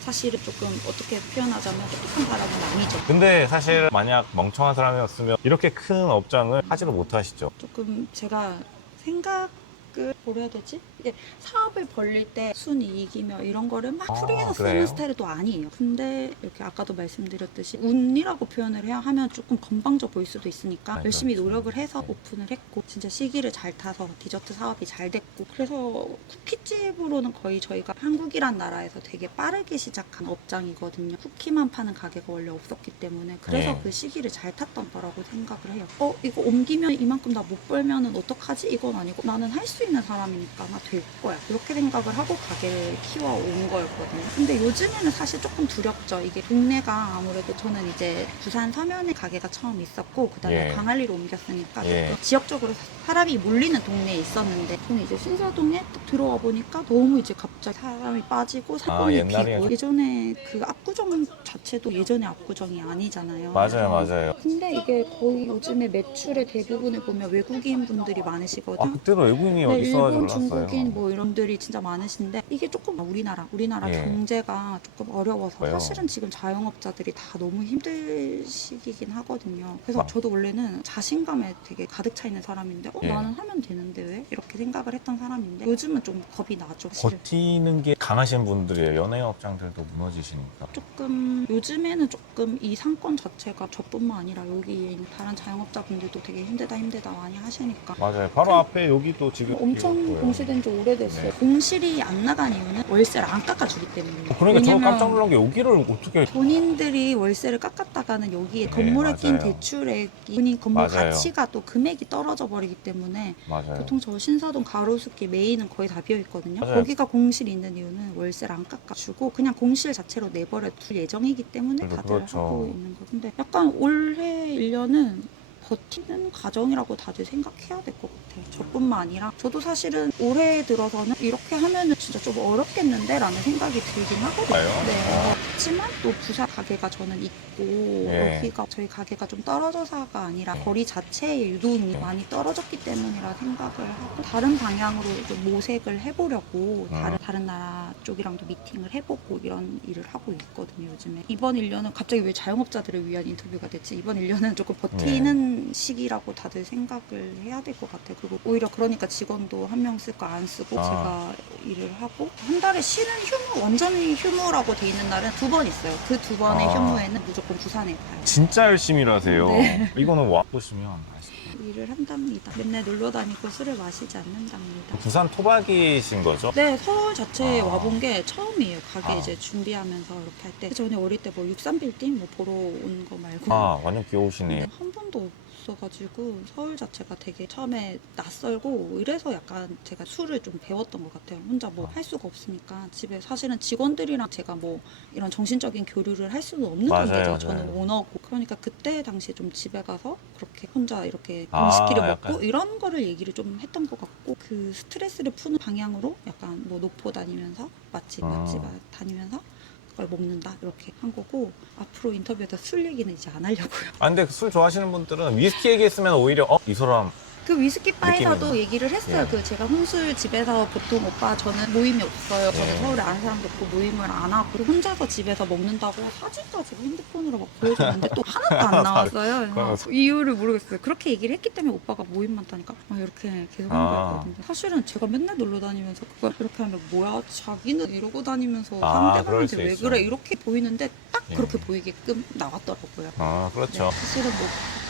사실은 조금 어떻게 표현하자면 똑똑한 사람은 아니죠. 근데 사실 만약 멍청한 사람이었으면 이렇게 큰 업장을 하지를 못하시죠. 조금 제가 생각을 뭐라 해야 되지? 이게 사업을 벌릴 때 순이익이며 이런 거를 막 풀이해서 쓰는 그래요? 스타일이 또 아니에요. 근데 이렇게 아까도 말씀드렸듯이 운이라고 표현을 해야 하면 조금 건방져 보일 수도 있으니까 네, 열심히 그렇죠. 노력을 해서 오픈을 했고 진짜 시기를 잘 타서 디저트 사업이 잘 됐고 그래서 쿠키집으로는 거의 저희가 한국이란 나라에서 되게 빠르게 시작한 업장이거든요. 쿠키만 파는 가게가 원래 없었기 때문에 그래서 네. 그 시기를 잘 탔던 거라고 생각을 해요. 이거 옮기면 이만큼 나 못 벌면은 어떡하지? 이건 아니고 나는 할 수 있는 사람이니까 나 될 거야. 그렇게 생각을 하고 가게를 키워온 거였거든요. 근데 요즘에는 사실 조금 두렵죠. 이게 동네가 아무래도 저는 이제 부산 서면에 가게가 처음 있었고 그다음에 예. 광안리로 옮겼으니까 예. 조금 지역적으로 사람이 몰리는 동네에 있었는데 저는 이제 신사동에 딱 들어와 보니까 너무 이제 갑자기 사람이 빠지고 사건이 옛날에 비고 예전에 그 압구정 자체도 예전의 압구정이 아니잖아요. 맞아요. 근데 이게 거의 요즘에 매출의 대부분을 보면 외국인 분들이 아, 많으시거든요. 그때도 외국인이 네, 있어가지고 일본, 몰랐어요. 중국인 뭐 이런 들이 진짜 많으신데 이게 조금 우리나라 예. 경제가 조금 어려워서 왜요? 사실은 지금 자영업자들이 다 너무 힘들 시기긴 하거든요. 그래서 아. 저도 원래는 자신감에 되게 가득 차 있는 사람인데 예. 나는 하면 되는데 왜? 이렇게 생각을 했던 사람인데 요즘은 좀 겁이 나죠. 사실은. 버티는 게 강하신 분들이에요. 연예업장들도 무너지시니까. 조금 요즘에는 조금 이 상권 자체가 저뿐만 아니라 여기에 있는 다른 자영업자분들도 되게 힘들다 많이 하시니까 맞아요. 바로 앞에 여기도 지금 엄청 보여요. 공시된 지 오래됐어요. 네. 공실이 안 나간 이유는 월세를 안 깎아주기 때문이에요. 그러니까 저 깜짝 왜냐면 놀란 게 여기를 어떻게 본인들이 월세를 깎았다가는 여기에 건물에 낀 맞아요. 대출액이 본인 건물 맞아요. 가치가 또 금액이 떨어져 버리기 때문에 맞아요. 보통 저 신사동 가로수길 메인은 거의 다 비어 있거든요. 맞아요. 거기가 공실이 있는 이유는 월세를 안 깎아주고 그냥 공실 자체로 내버려 둘 예정이기 때문에 다들 그렇죠. 하고 있는 거. 근데 약간 올해 1년은 버티는 과정이라고 다들 생각해야 될 것 같아요. 저뿐만 아니라 저도 사실은 올해 들어서는 이렇게 하면은 진짜 좀 어렵겠는데 라는 생각이 들긴 하거든요. 가요? 네. 그렇지만 또 부산 가게가 저는 있고 예. 여기가 저희 가게가 좀 떨어져서가 아니라 예. 거리 자체의 유동이 많이 떨어졌기 때문이라 생각을 하고 다른 방향으로 좀 모색을 해보려고 다른 나라 쪽이랑도 미팅을 해보고 이런 일을 하고 있거든요. 요즘에 이번 1년은 갑자기 왜 자영업자들을 위한 인터뷰가 됐지? 이번 1년은 조금 버티는 시기라고 다들 생각을 해야 될 것 같아요. 그리고 오히려 그러니까 직원도 한 명 쓸 거 안 쓰고 제가 일을 하고 한 달에 쉬는 휴무 완전히 휴무라고 돼 있는 날은 2번 있어요. 그 2번의 휴무에는 무조건 부산에 가요. 진짜 열심히 일하세요. 네. 이거는 와 보시면 아시죠. 일을 한답니다. 맨날 놀러 다니고 술을 마시지 않는답니다. 부산 토박이신 거죠? 네, 서울 자체에 아. 와본 게 처음이에요. 가게 아. 이제 준비하면서 이렇게 할 때. 그 전에 어릴 때 뭐 63빌딩 뭐 보러 온 거 말고 완전 귀여우시네요. 한 번도 없어가지고 서울 자체가 되게 처음에 낯설고 이래서 약간 제가 술을 좀 배웠던 것 같아요. 혼자 뭐 할 수가 없으니까 집에 사실은 직원들이랑 제가 뭐 이런 정신적인 교류를 할 수는 없는 맞아요, 관계죠. 맞아요. 저는 오너고 그러니까 그때 당시에 좀 집에 가서 그렇게 혼자 이렇게 분식기를 먹고 약간. 이런 거를 얘기를 좀 했던 것 같고 그 스트레스를 푸는 방향으로 약간 뭐 노포 다니면서 맛집 다니면서 그걸 먹는다 이렇게 한 거고 앞으로 인터뷰에서 술 얘기는 이제 안 하려고요. 근데 술 좋아하시는 분들은 위스키 얘기했으면 오히려 이 사람 그 위스키 바에서도 느낌이- 얘기를 했어요. 예. 그 제가 혼술 집에서 보통 오빠 저는 모임이 없어요. 저는 예. 서울에 아는 사람도 없고 모임을 안 하고 그리고 혼자서 집에서 먹는다고 사진까지 핸드폰으로 막 보여줬는데 또 하나도 안 나왔어요. 그래서 이유를 모르겠어요. 그렇게 얘기를 했기 때문에 오빠가 모임 많다니까 이렇게 계속 한 거였거든요. 사실은 제가 맨날 놀러 다니면서 그걸 이렇게 하면 뭐야 자기는 이러고 다니면서 그럴 상대방한테 수 왜 있죠. 그래 이렇게 보이는데 딱 예. 그렇게 보이게끔 나왔더라고요. 그렇죠. 네, 사실은 뭐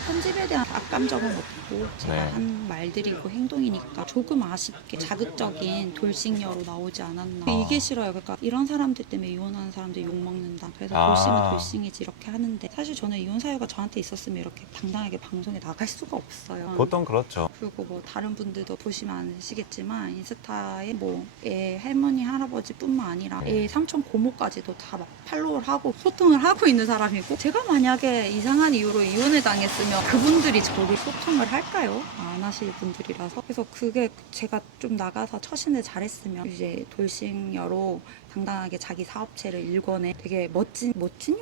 편집에 대한 악감정은 없고 제가 네. 한 말들이고 행동이니까 조금 아쉽게 자극적인 돌싱녀로 나오지 않았나 이게 싫어요. 그러니까 이런 사람들 때문에 이혼하는 사람들 욕먹는다. 그래서 돌싱은 돌싱이지 이렇게 하는데 사실 저는 이혼 사유가 저한테 있었으면 이렇게 당당하게 방송에 나갈 수가 없어요. 보통 그렇죠. 그리고 뭐 다른 분들도 보시면 아시겠지만 인스타에 뭐 애 할머니 할아버지뿐만 아니라 애 삼촌 고모까지도 다 막 팔로우를 하고 소통을 하고 있는 사람이고 제가 만약에 이상한 이유로 이혼을 당했으면 그분들이 저를 소통을 할까요? 안 하실 분들이라서 그래서 그게 제가 좀 나가서 처신을 잘했으면 이제 돌싱녀로 당당하게 자기 사업체를 일궈내 되게 멋진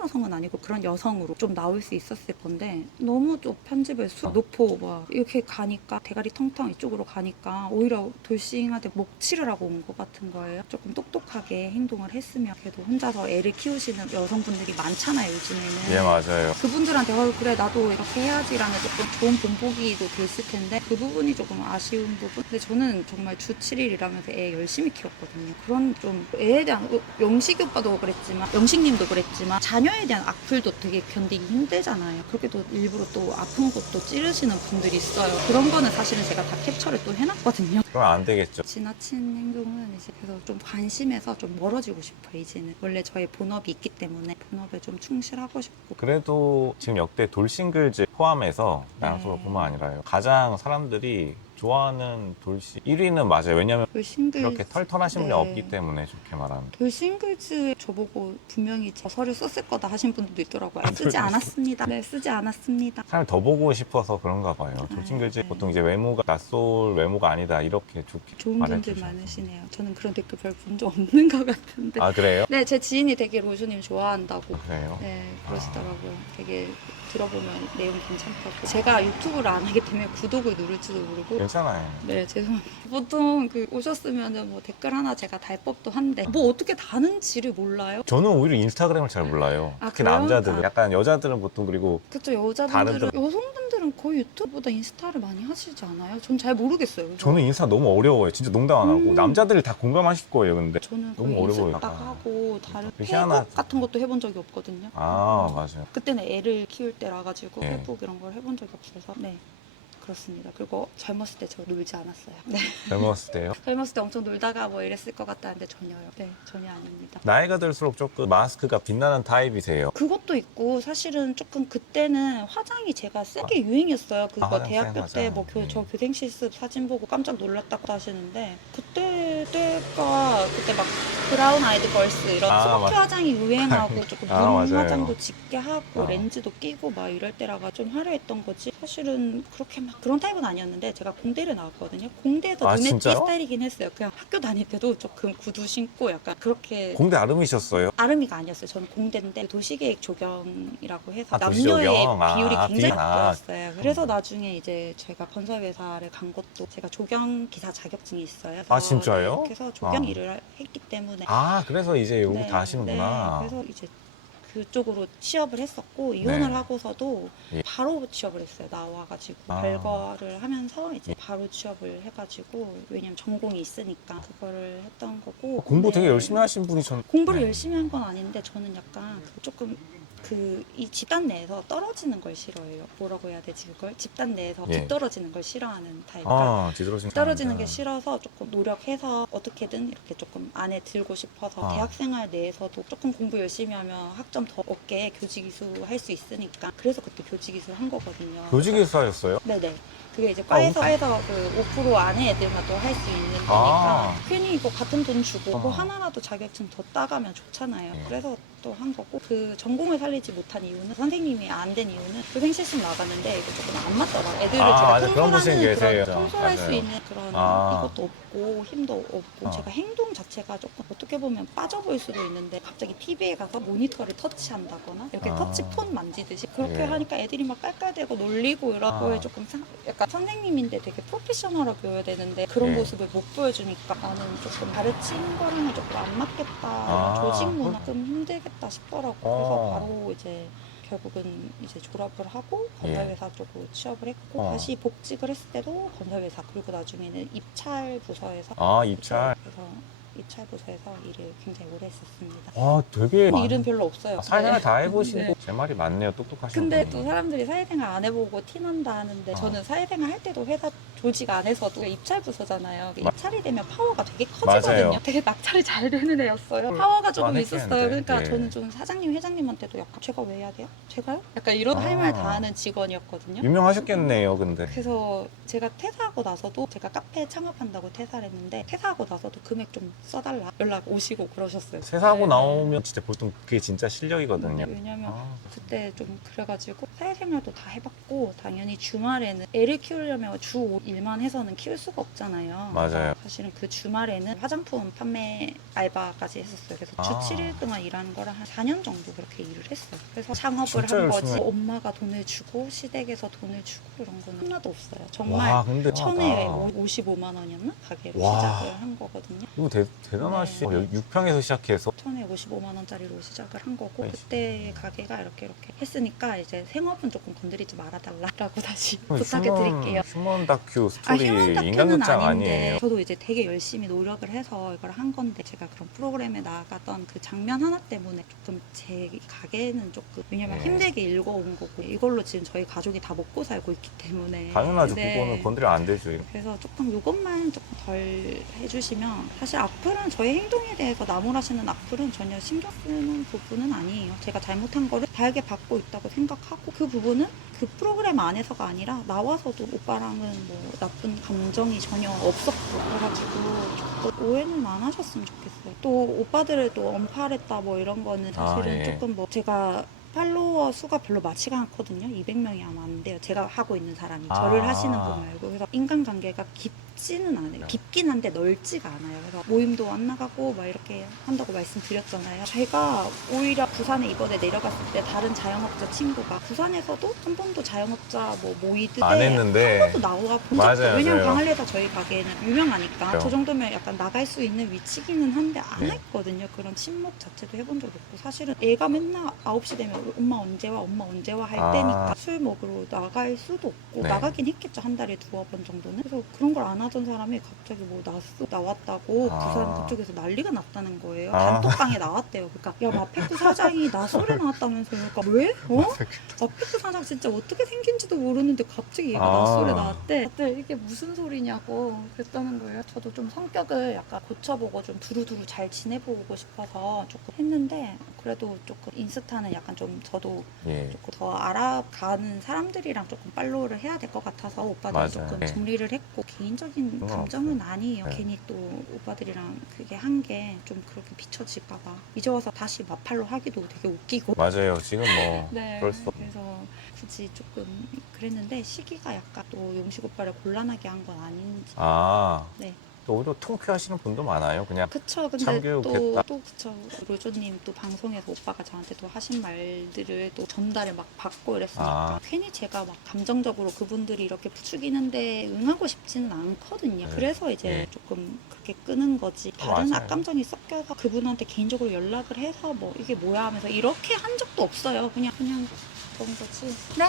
여성은 아니고 그런 여성으로 좀 나올 수 있었을 건데 너무 또 편집을 노포 막 이렇게 가니까 대가리 텅텅 이쪽으로 가니까 오히려 돌싱한테 목치를 하고 온 것 같은 거예요. 조금 똑똑하게 행동을 했으면 그래도 혼자서 애를 키우시는 여성분들이 많잖아요 요즘에는. 예, 맞아요. 그분들한테 그래 나도 이렇게 해야지라는 조금 좋은 본보기도 됐을 텐데 그 부분이 조금 아쉬운 부분. 근데 저는 정말 주 7일 일하면서 애 열심히 키웠거든요. 그런 좀 애에 대한 영식이 오빠도 그랬지만 영식님도 그랬지만 자녀에 대한 악플도 되게 견디기 힘들잖아요. 그렇게 또 일부러 또 아픈 것도 찌르시는 분들이 있어요. 그런 거는 사실은 제가 다 캡처를 또 해놨거든요. 그럼 안 되겠죠. 지나친 행동은 이제 그래서 좀 관심에서 좀 멀어지고 싶어요. 이제는 원래 저의 본업이 있기 때문에 본업에 좀 충실하고 싶고. 그래도 지금 역대 돌싱글즈 포함해서 양수가 네. 뿐만 아니라요. 가장 사람들이 좋아하는 돌씨 1위는 맞아요. 왜냐면 돌싱글즈 이렇게 털털하신 분이 네. 없기 때문에 좋게 말하면. 돌싱글즈 저보고 분명히 서류 썼을 거다 하신 분들도 있더라고요. 아, 쓰지 않았습니다. 네, 쓰지 않았습니다. 사람이 더 보고 싶어서 그런가 봐요. 돌싱글즈 네. 보통 이제 외모가 낯설 외모가 아니다 이렇게 좋게 좋은 분들 말해주셔서. 많으시네요. 저는 그런 댓글 별 본 적 없는 것 같은데. 아 그래요? 네, 제 지인이 되게 로즈님 좋아한다고. 그래요? 네, 그러시더라고요. 되게 들어보면 내용 괜찮다고. 제가 유튜브를 안 하기 때문에 구독을 누를지도 모르고. 괜찮아요. 네, 죄송합니다. 보통 오셨으면은 뭐 댓글 하나 제가 달 법도 한데 뭐 어떻게 다는지를 몰라요. 저는 오히려 인스타그램을 잘 몰라요. 아, 특히 그래요? 남자들은 아. 약간 여자들은 보통 그리고 그쵸, 여자분들은 다른 여성분들은 거의 유튜브보다 인스타를 많이 하시지 않아요? 전 잘 모르겠어요. 그래서 저는 인스타 너무 어려워요. 진짜 농담 안 하고 남자들이 다 공감하실 거예요. 근데 저는 너무 거의 어려워요. 인스타 약간. 하고 다른 되게 희한하죠. 페이북 같은 것도 해본 적이 없거든요. 아 맞아요. 그때는 애를 키울 때라 가지고 네. 페이북 이런 걸 해본 적이 없어서 네. 그렇습니다. 그리고 젊었을 때 저 놀지 않았어요. 네. 젊었을 때요. 젊었을 때 엄청 놀다가 뭐 이랬을 것 같다는데 전혀요. 네, 전혀 아닙니다. 나이가 들수록 조금 마스크가 빛나는 타입이세요. 그것도 있고 사실은 조금 그때는 화장이 제가 세게 유행이었어요. 그거 화장 대학교 센 때 화장. 뭐 네. 저 교생 실습 사진 보고 깜짝 놀랐다고 하시는데 그때가 그때 막 브라운 아이드 걸스 이런 아, 스모키 맞- 화장이 유행하고 조금 아, 눈 맞아요. 화장도 짙게 하고 아. 렌즈도 끼고 막 이럴 때라가 좀 화려했던 거지. 사실은 그렇게 막 그런 타입은 아니었는데 제가 공대를 나왔거든요. 공대에서 아, 눈에 띄 진짜요? 스타일이긴 했어요. 그냥 학교 다닐 때도 조금 구두 신고 약간 그렇게 공대 아름이셨어요? 아름이가 아니었어요. 저는 공대인데 도시계획 조경이라고 해서 아, 남녀의 도시조경? 아, 비율이 굉장히 아. 낮았어요. 그래서 나중에 이제 제가 건설회사를 간 것도 제가 조경 기사 자격증이 있어요. 아, 진짜요? 그래서 조경 아. 일을 했기 때문에 아 그래서 이제 여기 네, 다 하시는구나. 네, 그래서 이제 그쪽으로 취업을 했었고 이혼을 네. 하고서도 예. 바로 취업을 했어요. 나와가지고 아. 별거를 하면서 이제 바로 취업을 해가지고 왜냐면 전공이 있으니까 그거를 했던 거고 공부 되게 네. 열심히 하신 분이셨. 공부를 네. 열심히 한 건 아닌데 저는 약간 조금 이 집단 내에서 떨어지는 걸 싫어해요. 뭐라고 해야 되지 그걸? 집단 내에서 예. 뒤떨어지는 걸 싫어하는 타입이니까 아 뒤떨어진 떨어지는 게 사람들. 싫어서 조금 노력해서 어떻게든 이렇게 조금 안에 들고 싶어서 아. 대학생활 내에서도 조금 공부 열심히 하면 학점 더 얻게 교직이수 할 수 있으니까 그래서 그때 교직이수 한 거거든요. 교직일사였어요? 네네. 그게 이제 과에서 그 5% 안에 애들만 또 할 수 있는 거니까 괜히 이거 같은 돈 주고 뭐 하나라도 자격증 더 따가면 좋잖아요. 네. 그래서 또 한 거고 그 전공을 살리지 못한 이유는 선생님이 안 된 이유는 교생 실습 나갔는데 이거 조금 안 맞더라고요. 애들을 아, 제가 맞아. 그런 분이 통솔하는 계세요. 그런 통솔할 수 맞아요. 있는 그런 아. 이것도 없고 힘도 없고 제가 행동 자체가 조금 어떻게 보면 빠져 보일 수도 있는데 갑자기 TV에 가서 모니터를 터치한다거나 이렇게 아. 터치폰 만지듯이 그렇게 예. 하니까 애들이 막 깔깔대고 놀리고 이런 아. 거에 조금 약간 선생님인데 되게 프로페셔널하게 보여야 되는데 그런 예. 모습을 못 보여주니까 나는 조금 가르치는 거랑은 조금 안 맞겠다 아. 이런 조직 문화 좀 힘들겠다 싶더라고 그래서 바로 이제 결국은 이제 졸업을 하고 건설회사 쪽으로 취업을 했고 다시 복직을 했을 때도 건설회사 그리고 나중에는 입찰 부서에서 아 입찰. 그래서 입찰 부서에서 일을 굉장히 오래 했었습니다. 아 되게 일은 별로 없어요. 사회생활 네. 다 해보시고 네. 제 말이 맞네요. 똑똑하신 근데 분이. 또 사람들이 사회생활 안 해보고 티난다 하는데 저는 사회생활 할 때도 회사 조직 안에서도 입찰 부서잖아요. 입찰이 되면 파워가 되게 커지거든요. 맞아요. 되게 낙찰이 잘 되는 애였어요. 파워가 조금 많이 있었어요. 했겠는데. 그러니까 예. 저는 좀 사장님, 회장님한테도 약간 제가 왜 해야 돼요? 제가요? 약간 이런 할 말 다 하는 직원이었거든요. 유명하셨겠네요. 근데 그래서 제가 퇴사하고 나서도 제가 카페 창업한다고 퇴사를 했는데 퇴사하고 나서도 금액 좀 써달라 연락 오시고 그러셨어요. 퇴사하고 네. 나오면 진짜 보통 그게 진짜 실력이거든요. 왜냐면 아. 그때 좀 그래가지고 사회생활도 다 해봤고 당연히 주말에는 애를 키우려면 주 일만 해서는 키울 수가 없잖아요. 맞아요. 사실은 그 주말에는 화장품 판매 알바까지 했었어요. 그래서 주 아. 7일 동안 일하는 거를 한 4년 정도 그렇게 일을 했어요. 그래서 창업을 진짜 한 거지 열심히 엄마가 돈을 주고 시댁에서 돈을 주고 이런 거는 하나도 없어요. 정말 와 근데 천에 대단하다. 55만 원이었나? 가게를 와. 시작을 한 거거든요. 이거 대단하시. 네. 6평에서 시작해서 천에 55만 원짜리로 시작을 한 거고 네. 그때 가게가 이렇게 했으니까 이제 생업은 조금 건드리지 말아달라라고 다시 휴먼- 부탁해드릴게요. 휴먼 다큐 스토리 휴먼 다큐는 인간극장 아닌데 아니에요. 저도 이제 되게 열심히 노력을 해서 이걸 한 건데 제가 그런 프로그램에 나갔던 그 장면 하나 때문에 조금 제 가게는 조금 왜냐면 네. 힘들게 읽어온 거고 이걸로 지금 저희 가족이 다 먹고 살고 있기 때문에 당연하죠. 네. 그거는 건드리면 안 되죠. 그래서 조금 이것만 조금 덜 해주시면 사실 악플은 저희 행동에 대해서 나무라시는 악플은 전혀 신경 쓰는 부분은 아니에요. 제가 잘못한 거를 다르게 받고 있다고 생각하고 그 부분은 그 프로그램 안에서가 아니라 나와서도 오빠랑은 뭐 나쁜 감정이 전혀 없었고 그래가지고 조금 오해는 안 하셨으면 좋겠어요. 또 오빠들을 또 언팔했다 뭐 이런 거는 사실은 예. 조금 뭐 제가 팔로워 수가 별로 많지가 않거든요. 200명이 아마 안 돼요. 제가 하고 있는 사람이 저를 하시는 분 말고. 그래서 인간관계가 깊지는 않아요. 깊긴 한데 넓지가 않아요. 그래서 모임도 안 나가고 막 이렇게 한다고 말씀드렸잖아요. 제가 오히려 부산에 이번에 내려갔을 때 다른 자영업자 친구가 부산에서도 한 번도 자영업자 뭐 모이듯 안 했는데. 한 번도 나와 본 적도 맞아요, 없어요. 왜냐면 맞아요. 방알레다 저희 가게는 유명하니까 그렇죠. 저 정도면 약간 나갈 수 있는 위치기는 한데 안 네. 했거든요. 그런 친목 자체도 해본 적 없고 사실은 애가 맨날 9시 되면 엄마 언제 와 엄마 언제 와 할 아. 때니까 술 먹으러 나갈 수도 없고 네. 나가긴 했겠죠. 한 달에 2번 정도는. 그래서 그런 걸 안 하던 사람이 갑자기 뭐 나왔다고 아. 부산 그쪽에서 난리가 났다는 거예요. 아. 단톡방에 나왔대요. 그러니까 야 마페쿠 사장이 나 썰에 나왔다면서요. 그러니까 왜? 마페쿠 사장 진짜 어떻게 생긴지도 모르는데 갑자기 얘가 아. 낯설에 나왔대. 다들 이게 무슨 소리냐고 그랬다는 거예요. 저도 좀 성격을 약간 고쳐보고 좀 두루두루 잘 지내보고 싶어서 조금 했는데 그래도 조금 인스타는 약간 좀 저도 예. 조금 더 알아가는 사람들이랑 조금 팔로우를 해야 될 것 같아서 오빠들이 맞아요. 조금 네. 정리를 했고 개인적인 그건 감정은 아니에요. 네. 괜히 또 오빠들이랑 그게 한 게 좀 그렇게 비춰질까봐 이제 와서 다시 마팔로 하기도 되게 웃기고 맞아요. 지금 뭐 네, 그럴 수 없. 그래서 굳이 조금 그랬는데 시기가 약간 또 용식 오빠를 곤란하게 한 건 아닌지. 아. 네. 또 오히려 통쾌하시는 분도 많아요. 그냥 그쵸. 근데 참교육했다. 또 그쵸. 로조님 또 방송에서 오빠가 저한테 또 하신 말들을 또 전달을 막 받고 이랬으니까 아. 괜히 제가 막 감정적으로 그분들이 이렇게 부추기는데 응하고 싶지는 않거든요. 네. 그래서 이제 네. 조금 그렇게 끄는 거지. 다른 맞아요. 악감정이 섞여서 그분한테 개인적으로 연락을 해서 뭐 이게 뭐야 하면서 이렇게 한 적도 없어요. 그냥 그런 거지. 네?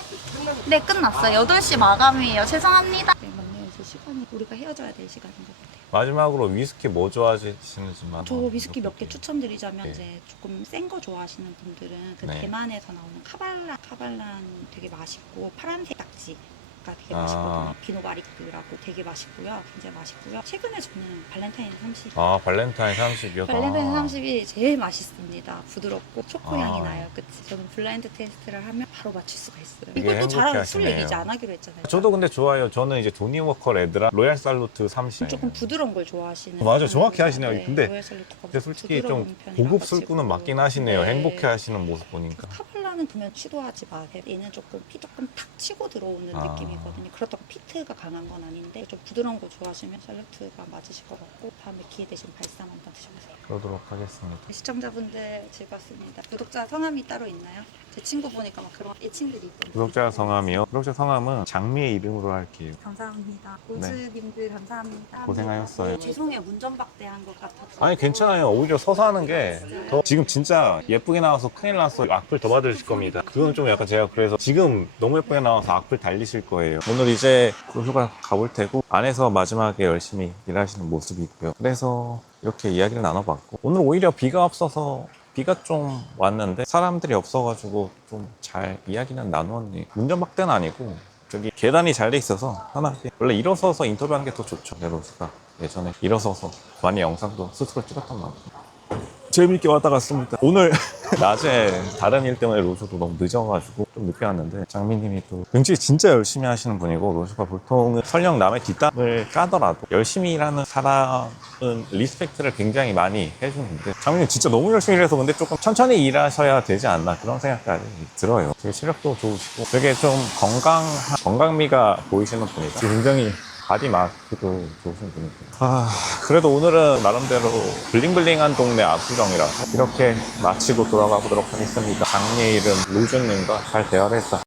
네, 끝났어요. 8시 마감이에요. 죄송합니다. 네, 맞네요. 이제 시간이 우리가 헤어져야 될 시간인 것 같아요. 마지막으로 위스키 뭐 좋아하시는지만. 저 위스키 몇 개 추천드리자면 네. 이제 조금 센 거 좋아하시는 분들은 그 네. 대만에서 나오는 카발란 되게 맛있고 파란색 딱지가 되게 아. 맛있거든요. 비노바리크라고 되게 맛있고요. 굉장히 맛있고요. 최근에 저는 발렌타인 30. 아, 발렌타인 30이요? 발렌타인 30이 제일 맛있습니다. 부드럽고 초코향이 아. 나요. 그치? 저는 블라인드 테스트를 하면 바로 맞출 수가 있어요. 되게 이것도 잘하는 술 행복해하시네요. 얘기지 안 하기로 했잖아요. 저도 근데 좋아요. 저는 이제 도니 워커 레드랑 로얄 살루트 30. 조금 부드러운 걸 좋아하시는. 맞아요. 정확히 분은, 하시네요. 근데 로얄 살루트가 근데 솔직히 부드러운 좀 편이라 고급 가지고. 술꾼은 맞긴 하시네요. 네. 행복해 하시는 모습 보니까. 카발라는 그러면 시도하지 마세요. 얘는 조금 피 조금 탁 치고 들어오는 아. 느낌이거든요. 그렇다고 피트가 강한 건 아닌데 좀 부드러운 거 좋아하시면 샬롯트가 맞으실 것 같고 다음에 기회 되시면 발삼 한번 드셔보세요. 그러도록 하겠습니다. 시청자분들 즐겁습니다. 구독자 성함이 따로 있나요? 제 친구 보니까 막 그런 애칭들이 있던데. 구독자 성함이요? 구독자 성함은 장미의 이름으로 할게요. 감사합니다. 네. 고즈님들 감사합니다. 고생하셨어요. 네, 죄송해요. 문전박대한 것 같아서. 아니 괜찮아요. 오히려 서서 하는 게 더 지금 진짜 예쁘게 나와서 큰일 났어. 악플 더 받으실 겁니다. 그건 좀 약간 제가 그래서 지금 너무 예쁘게 나와서 악플 달리실 거예요. 오늘 이제 휴가 가볼 테고 안에서 마지막에 열심히 일하시는 모습이고요. 그래서 이렇게 이야기를 나눠봤고 오늘 오히려 비가 없어서 비가 좀 왔는데 사람들이 없어가지고 좀 잘 이야기는 나누었네요. 문전박대는 아니고 저기 계단이 잘 돼 있어서 편하게 원래 일어서서 인터뷰하는 게 더 좋죠. 내 로스가 예전에 일어서서 많이 영상도 스스로 찍었던 것 같아요. 재밌게 왔다 갔습니다. 오늘 낮에 다른 일 때문에 로즈도 너무 늦어가지고 좀 늦게 왔는데 장미님이 또 굉장히 진짜 열심히 하시는 분이고 로즈가 보통은 설령 남의 뒷담을 까더라도 열심히 일하는 사람은 리스펙트를 굉장히 많이 해주는데 장미님 진짜 너무 열심히 일해서 근데 조금 천천히 일하셔야 되지 않나 그런 생각까지 들어요. 되게 체력도 좋으시고 되게 좀 건강미가 보이시는 분이다. 굉장히 바디 마스크도 좋으신 분이고 그래도 오늘은 나름대로 블링블링한 동네 압구정이라서 이렇게 마치고 돌아가 보도록 하겠습니다. 장미의 이름 로즈님과 잘 대화를 했다.